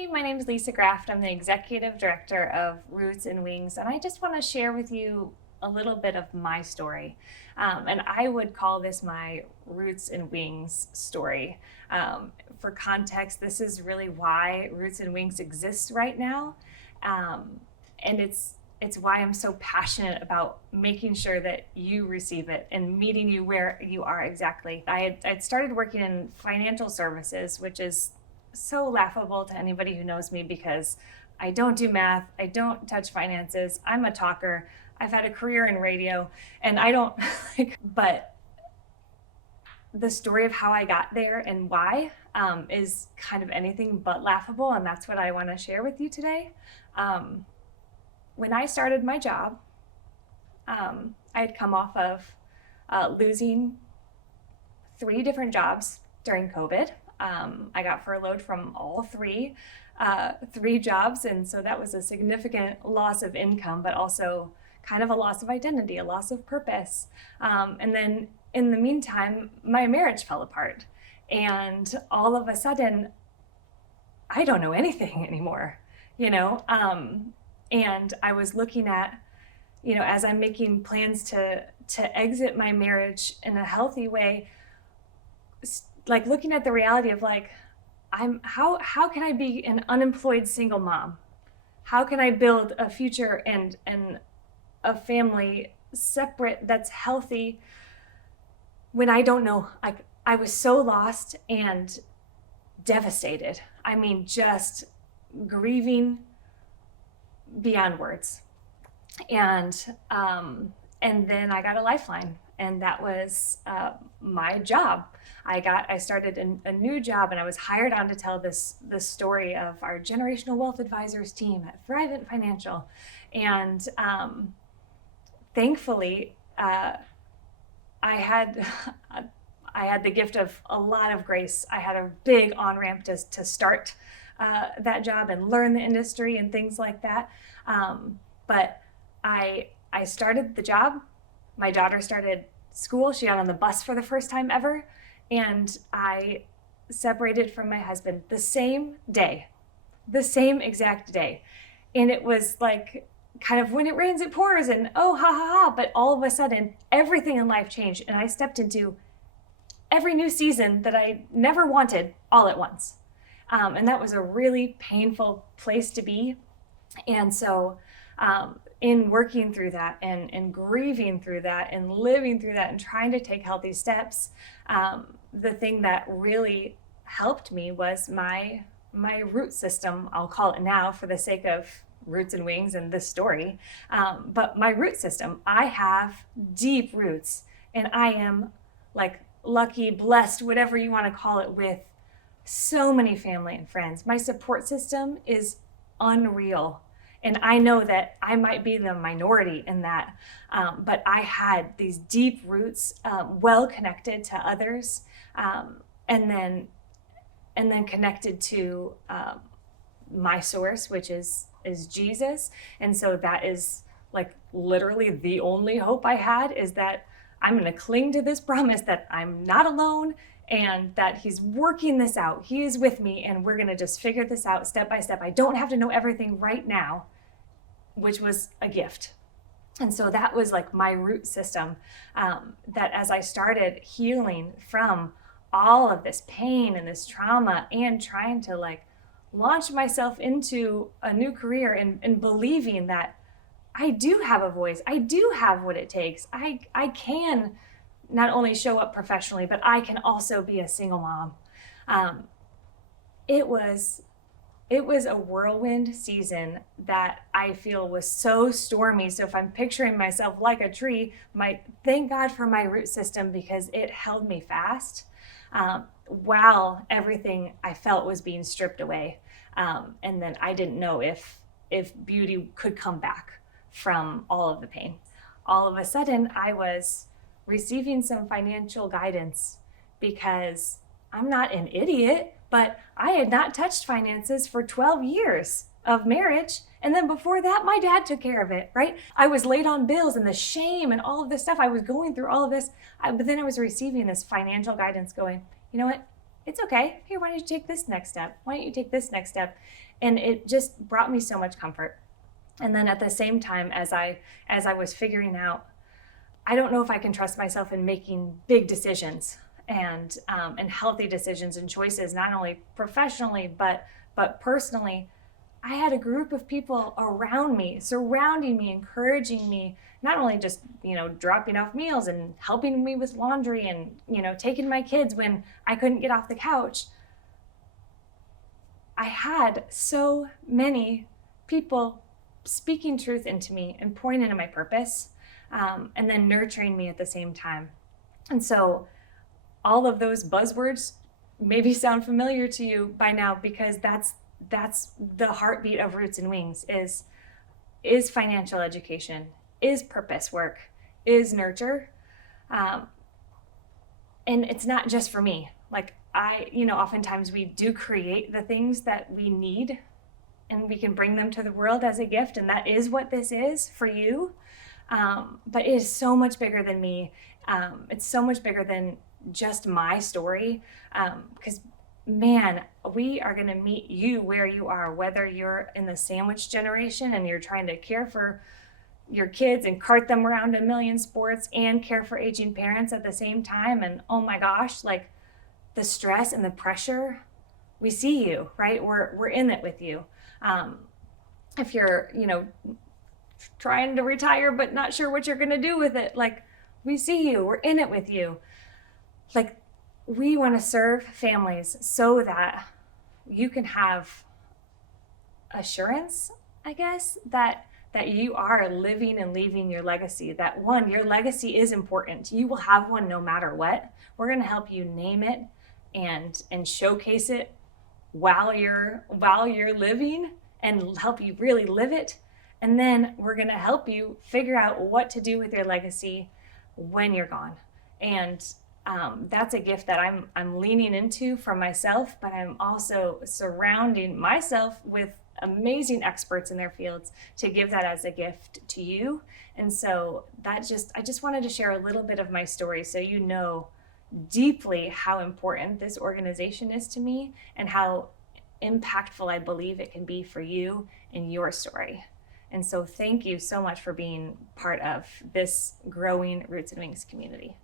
Hi, my name is Lisa Graft. I'm the Executive Director of Roots and Wings, and I just want to share with you a little bit of my story. And I would call this my Roots and Wings story. For context, this is really why Roots and Wings exists right now. And it's why I'm so passionate about making sure that you receive it and meeting you where you are exactly. I'd started working in financial services, which is so laughable to anybody who knows me because I don't do math, I don't touch finances, I'm a talker, I've had a career in radio, and I don't but the story of how I got there and why is kind of anything but laughable, and that's what I want to share with you today. When I started my job, I had come off of losing 3 different jobs during COVID. I got furloughed from all three jobs, and so that was a significant loss of income, but also kind of a loss of identity, a loss of purpose. And then in the meantime, my marriage fell apart, and all of a sudden, I don't know anything anymore, you know? And I was looking at, as I'm making plans to exit my marriage in a healthy way, like looking at the reality of how can I be an unemployed single mom? How can I build a future and a family separate that's healthy when I don't know? I was so lost and devastated. I mean, just grieving beyond words. And then I got a lifeline, and that was my job. I started a new job, and I was hired on to tell this story of our generational wealth advisors team at Thrivent Financial. And thankfully, I had the gift of a lot of grace. I had a big on-ramp to start that job and learn the industry and things like that. But I started the job. My daughter started school. She got on the bus for the first time ever. And I separated from my husband the same exact day. And it was like kind of when it rains, it pours, and oh, ha, ha, ha. But all of a sudden, everything in life changed. And I stepped into every new season that I never wanted all at once. And that was a really painful place to be. And so in working through that and grieving through that and living through that and trying to take healthy steps, the thing that really helped me was my root system. I'll call it now for the sake of Roots and Wings and this story. But my root system, I have deep roots, and I am like lucky, blessed, whatever you want to call it, with so many family and friends. My support system is unreal. And I know that I might be the minority in that, but I had these deep roots, well connected to others, and then connected to my source, which is Jesus. And so that is like literally the only hope I had, is that I'm going to cling to this promise that I'm not alone and that he's working this out. He is with me, and we're going to just figure this out step by step. I don't have to know everything right now, which was a gift. And so that was like my root system, that as I started healing from all of this pain and this trauma and trying to like launch myself into a new career and believing that I do have a voice, I do have what it takes, I can not only show up professionally, but I can also be a single mom. It was a whirlwind season that I feel was so stormy. So if I'm picturing myself like a tree, thank God for my root system, because it held me fast while everything I felt was being stripped away. And then I didn't know if beauty could come back from all of the pain. All of a sudden, I was receiving some financial guidance, because I'm not an idiot, but I had not touched finances for 12 years of marriage. And then before that, my dad took care of it, right? I was late on bills, and the shame and all of this stuff. I was going through all of this. But then I was receiving this financial guidance going, you know what? it's okay. Here, why don't you take this next step? Why don't you take this next step? And it just brought me so much comfort. And then at the same time, as I was figuring out, I don't know if I can trust myself in making big decisions and healthy decisions and choices, not only professionally but personally. I had a group of people around me, surrounding me, encouraging me, not only just, dropping off meals and helping me with laundry and, taking my kids when I couldn't get off the couch. I had so many people speaking truth into me and pouring into my purpose, and then nurturing me at the same time. And so all of those buzzwords maybe sound familiar to you by now, because that's the heartbeat of Roots and Wings is financial education, is purpose work, is nurture. Um, and it's not just for me. Like oftentimes we do create the things that we need and we can bring them to the world as a gift. And that is what this is for you. But it is so much bigger than me. It's so much bigger than just my story. Because man, we are going to meet you where you are, whether you're in the sandwich generation and you're trying to care for your kids and cart them around a million sports and care for aging parents at the same time. And oh my gosh, like the stress and the pressure, we see you, right? We're in it with you. If you're, trying to retire but not sure what you're going to do with it, like we see you, we're in it with you. Like we want to serve families so that you can have assurance, I guess, that you are living and leaving your legacy. That one, your legacy is important. You will have one no matter what. We're going to help you name it and showcase it while you're living and help you really live it. And then we're going to help you figure out what to do with your legacy when you're gone. And that's a gift that I'm leaning into for myself, but I'm also surrounding myself with amazing experts in their fields to give that as a gift to you. And so I just wanted to share a little bit of my story so you know deeply how important this organization is to me and how impactful I believe it can be for you and your story. And so thank you so much for being part of this growing Roots and Wings community.